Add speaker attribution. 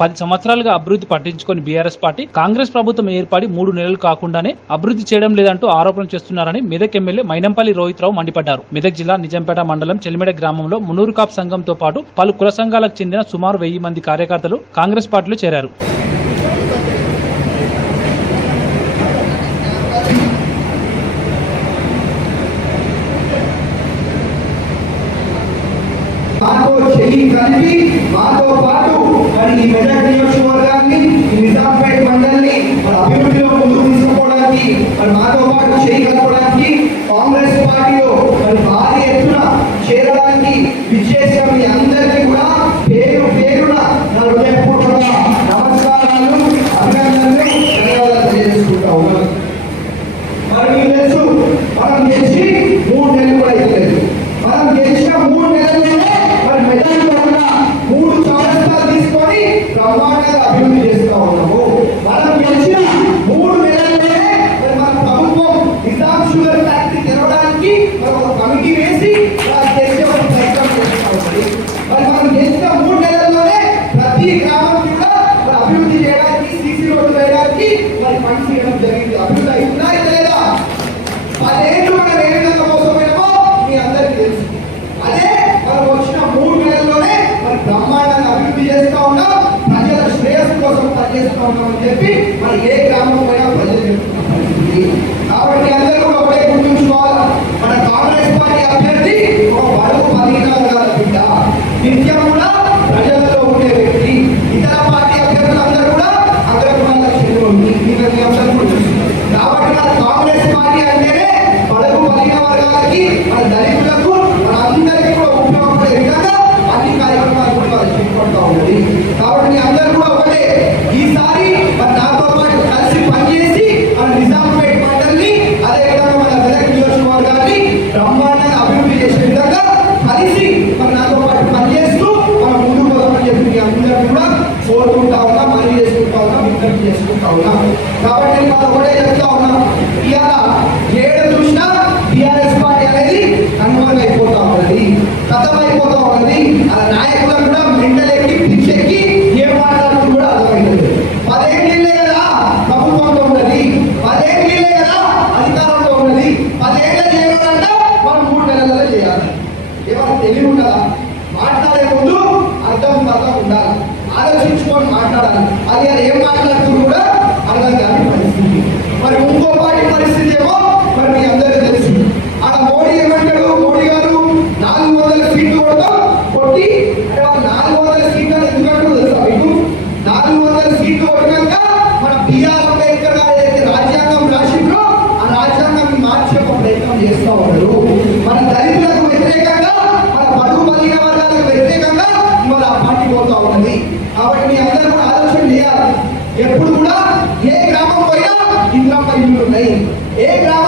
Speaker 1: పది సంవత్సరాలుగా అభివృద్ధి పట్టించుకొని బీఆర్ఎస్ పార్టీ కాంగ్రెస్ ప్రభుత్వం ఏర్పడి మూడు నెలలు కాకుండానే అభివృద్ధి చేయడం లేదంటూ ఆరోపణలు చేస్తున్నారని మెదక్ ఎమ్మెల్యే మైనంపల్లి రోహిత్ రావు మండిపడ్డారు. మెదక్ జిల్లా నిజంపేట మండలం చెలిమెడ గ్రామంలో మునూరు కాప్ సంఘంతో పాటు పలు కుల సంఘాలకు చెందిన సుమారు వెయ్యి మంది కార్యకర్తలు కాంగ్రెస్ పార్టీలో చేరారు.
Speaker 2: కలిపి తీసుకుపోవడానికి మరి మాతో పాటు చేయి కలపడానికి కాంగ్రెస్ పార్టీలో మరి భారీ ఎత్తున చేరడానికి విచ్చేసిన మీ అందరికీ కూడా పేరు పేరున నా హృదయపూర్వక నమస్కారాలు అభినందనలు ధన్యవాదాలు తెలియజేసుకుంటా ఉన్నాను. మరి మీకు తెలుసు మనం గెలిచి మూడు నెలలు కూడా ఇవ్వలేదు మనం గెలిచిన మూడు నెలల్లోనే మరి మెదడు మూడు సంవత్సరాలు తీసుకొని బ్రహ్మాండంగా అభివృద్ధి పదేళ్ళు మనం ఏ విధంగా మోసపోయామో మీ అందరికీ తెలుసు. అదే మనం వచ్చిన మూడు నెలల్లోనే మరి బ్రహ్మాండంగా అభివృద్ధి చేస్తా ఉన్నాం. ప్రజల శ్రేయస్సు కోసం పనిచేస్తా ఉన్నాం అని చెప్పి మన ఏ గ్రామం ఉన్నా చేసుకుంటా ఉన్నా. కాబట్టి నేను వాళ్ళు ఒకటే చెప్తా ఉన్నా. ఇవాళ ఏడు చూసినా టిఆర్ఎస్ పార్టీ అనేది బిఆర్ అంబేద్కర్ గారు ఏదైతే రాజ్యాంగం రాసిండ్రో ఆ రాజ్యాంగాన్ని మార్చే ఒక ప్రయత్నం చేస్తూ ఉన్నారు మన దళితులకు వ్యతిరేకంగా మన బడుగు బలిన వర్గాలకు వ్యతిరేకంగా ఇవాళ ఆ పార్టీ పోతా ఉన్నది కాబట్టి మీ అందరూ ఆలోచన చేయాలి ఎప్పుడు కూడా ఏ గ్రామం పోయినా ఇంద్రమ్మ ఇల్లు ఉన్నాయి. ఏ గ్రామం